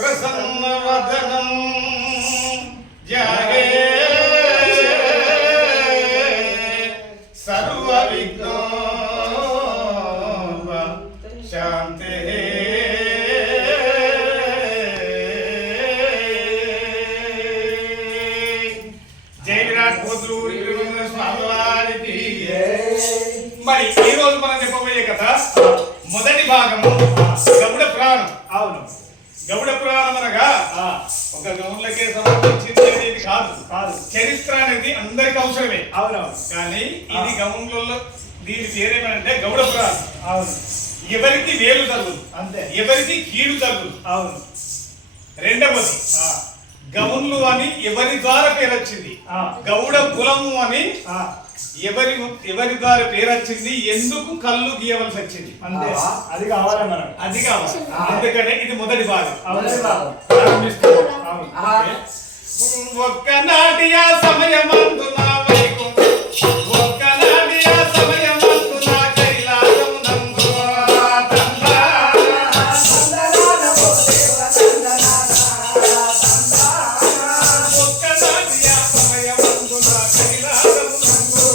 ప్రసన్నవదనం జాగే సర్వ విఘ్నోప శాంతే జై విరాట్ కోహ్లీ స్వామివారికి. మరి ఈ రోజు మనం చెప్పబోయే కథ మొదటి భాగము గౌడ పురాణం. అవును, గౌడ పురాణం అనగా ఒక గౌన్లకే సంబంధించింది అనేది కాదు. చరిత్ర అనేది అందరికి అవసరమే. అవునవును, కానీ ఇది గౌన్లలో దీని పేరేమంటే గౌడ పురాణం. అవును, ఎవరికి వేలు తగులు, అంతే, ఎవరికి కీడు తగులు. అవును. రెండవది గౌన్లు అని ఎవరి ద్వారా పేరు వచ్చింది, గౌడ కులము అని ఎవరి ద్వారా పేరు వచ్చింది, ఎందుకు కళ్ళు గీయవలసి వచ్చింది, అంతే. అది కావాలి మనకు, అది కావాలి. అందుకనే ఇది మొదటి భాగం ప్రారంభిస్తున్నాం. ఒక్కనాటి ఆ సమయమందున ఒక్కనాటి ఆ సమయమందున కైలాసమునందు ఒక్కనాటి ఆ సమయమందున కైలాసమునందు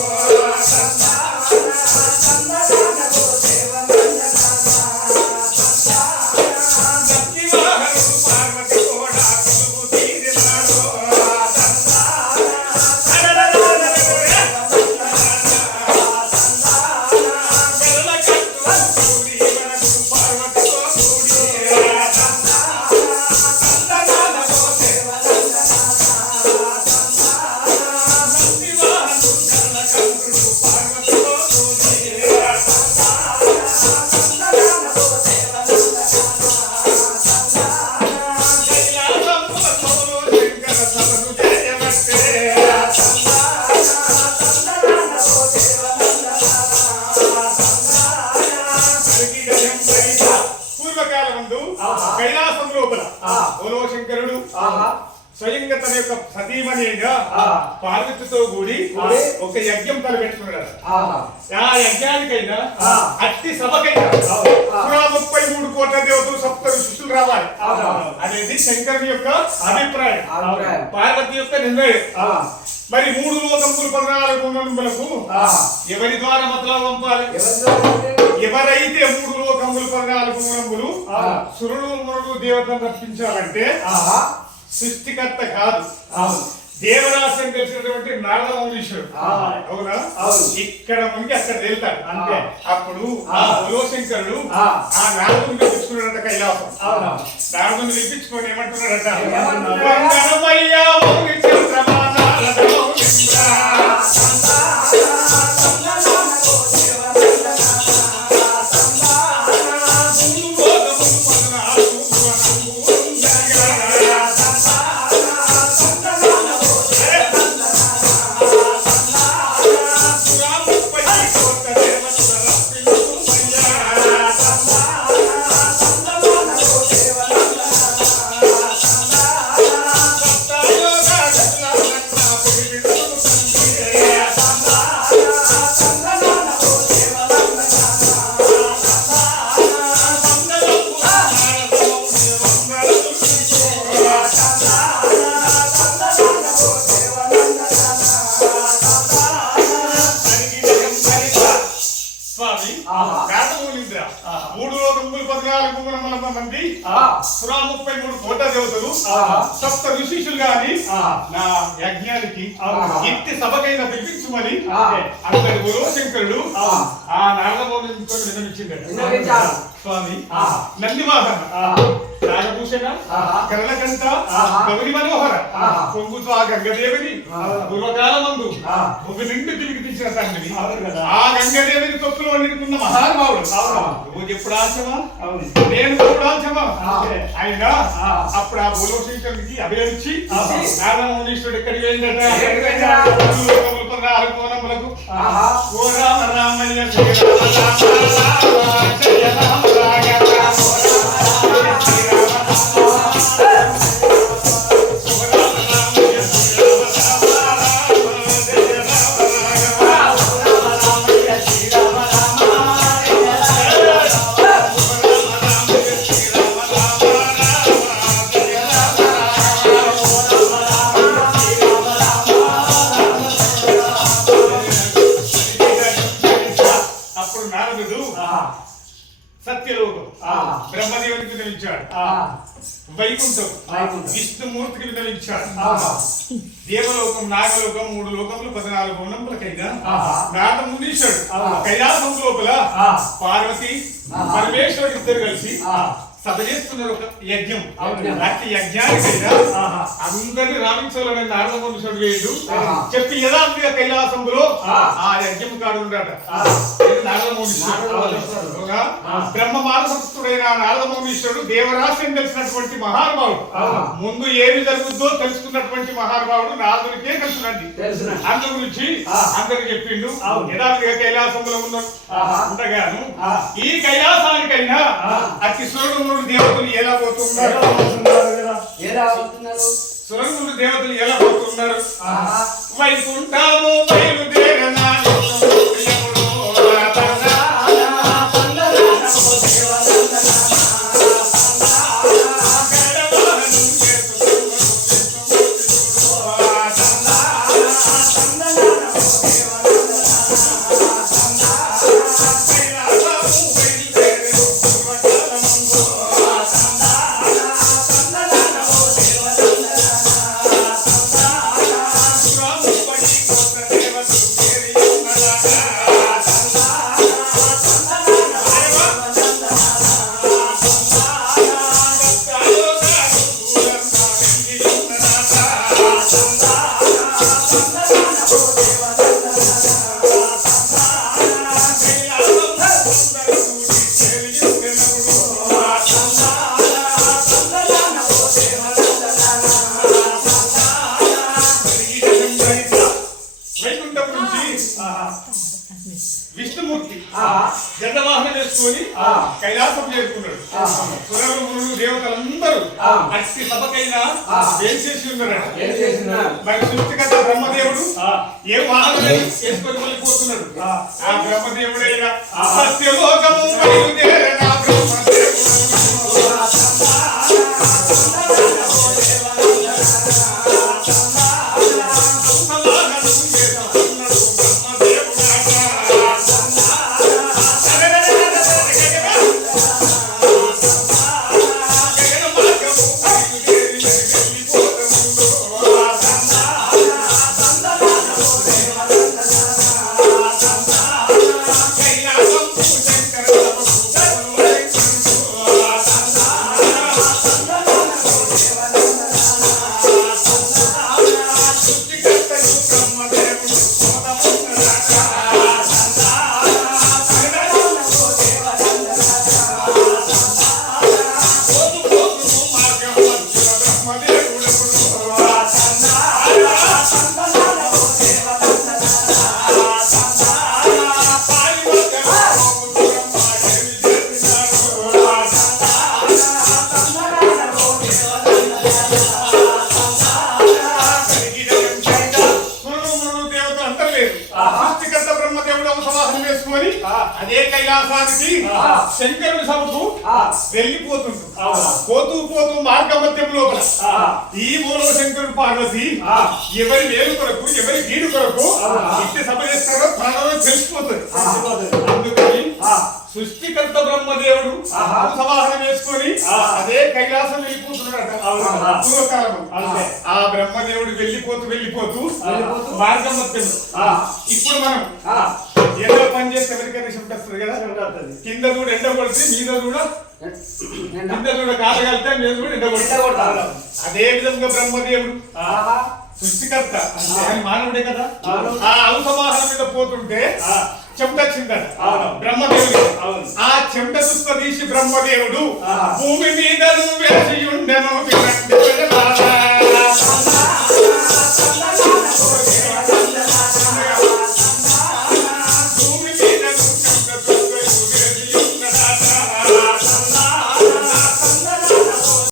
సత్యవాహనుడు పార్వతి కూడా కొలువు తీరినాడు. పూర్వకాలమందు కైలాసం లోపల శంకరుడు స్వయంగా తన యొక్క సతీమణి అయిన పార్వతితో కూడి ఒక యజ్ఞం తలపెట్టుకున్నాడు. ఆ యజ్ఞానికైనా అట్టి సభకైనా 33 కోట్ల దేవతలు 7 ఋషులు రావాలి అనేది శంకరుని యొక్క అభిప్రాయం, పార్వతి యొక్క నిర్ణయం. మరి 3 లోకములు 14 గుణములకు ఎవరి ద్వారా మతలా పంపాలి? ఎవరైతే 3 లోకములు 14 గుణములు సురుడు మురుడు దేవతను రప్పించాలంటే సృష్టికర్త కాదు, దేవరాశం తెలిసినటువంటి నారద మౌనీశ్వరుడు. అవునా? ఇక్కడ మనకి అక్కడ వెళ్తాడు. అంతే. అప్పుడు ఆ శంకరుడు ఆ నారదుని పిలిపించుకున్నాడట కైలాసం. నారదుని పిలిపించుకొని ఏమంటున్నాడట, మంది 33 కోట్ల దేవతలు 7 ఋషులు గాని నా యజ్ఞానికి ఇంటి సభకైనా పిలిపించుమని అంతటి శంకరుడు ఆ నారదమౌళితో విన్నవించిందట. స్వామి నందివాహన నాగభూషణ కరళకంఠ గౌరి మనోహర పొంగుతో ఆ గంగదేవిని పూర్వకాలమందు ఒక నిండు తిరిగి తెచ్చిన తండ్రిని ఆ గంగదేవిని తొక్కులు వండుకున్న మహానుభావుడు. రోజు ఎప్పుడు ఆశమా, నేను కూడా ఆశమా అయినా అప్పుడు ఆ భూలోశంకరుడికి అభినయించి నారాయణీశ్వరుడు ఎక్కడికి వెళ్ళిందట, 14 కోణములకు ఓ రామ రామయ్య శ్రీరామ జయ రామ రాగ ఆదేశించాడు. వైకుంఠం విష్ణుమూర్తికి విన్నవించాడు. దేవలోకం నాగలోకం 3 లోకములు 14 భవనములకైనా నాద మునీశ్వరుడు కైలాసం లోపల పార్వతి పరమేశ్వరుడు ఇద్దరు కలిసి సభ చేస్తున్నారు ఒక యజ్ఞం. అట్టి యజ్ఞానికైనా అందరినీ రామించాలని నారద మనుషుడు వేడు చెప్పి యథార్థంగా కైలాసంలో ఆ యజ్ఞం కాడు ఉన్నాడ నారద మౌనీశ్వరుడు. బ్రహ్మ మానసపుత్రుడైన నారద మౌనీశ్వరుడు దేవరాశిని తెలిసినటువంటి మహానుభావుడు. ముందు ఏమి జరుగుతుందో తెలుసుకున్నటువంటి మహానుభావుడు నారదునికే తెలుసునండి. అందు గురించి అందరికి చెప్పిండు. యథార్థంగా కైలాసంలో ఉండగాను ఈ కైలాసానికైనా అతి సురగుడు దేవతలు ఎలా పోతున్నారు? సురగుడు దేవతలు ఎలా పోతున్నారు? వైకుంఠము బయలుదేరనా విష్ణుమూర్తి జగవాహన చేసుకొని కైలాసం చేరుకున్నాడు. సురగురు దేవతలందరూ అట్టి సభకైనా ఏం చేసి ఉన్నారట. మరి సృష్టికర్త బ్రహ్మదేవుడు ఏ వాహనం చేసుకొని వెళ్ళిపోతున్నాడు. ఆ బ్రహ్మదేవుడైనా సత్యలోకము బయలుదేరనా బ్రహ్మదేవుడు అదే కైలాసానికి శంకరుడి సభకు వెళ్ళిపోతుంటు పోతూ పోతూ మార్గ మధ్యం లోపల ఈ మూలో శంకరుడు పార్వతి ఎవరి వేలు కొరకు ఎవరి గీడు కొరకు ఇట్టి సభ చేస్తారో ప్రాణంలో తెలిసిపోతుంది. అందుకని సృష్టికర్త బ్రహ్మదేవుడు సవాహనం వేసుకొని అదే కైలాసం వెళ్ళిపోతున్నాడట పూర్వకాలం. ఆ బ్రహ్మదేవుడు వెళ్ళిపోతూ మార్గ మధ్యం ఇప్పుడు మనం ఏదో పని చేస్తే ఎవరికైనా షిఫ్ట్ వస్తుంది కదా. కింద కూడా ఎండ కొడితే మీద కూడా కింద కూడా కాలగలితే మీద కూడా ఎండ కొడతాడు. అదే విధంగా బ్రహ్మదేవుడు సృష్టికర్త మానవుడే కదా. ఆ ఔసవాహనం మీద పోతుంటే చెమట వచ్చిందట బ్రహ్మదేవుడు. ఆ చెమట చుక్క తీసి బ్రహ్మదేవుడు భూమి మీద వేసి ఉండెను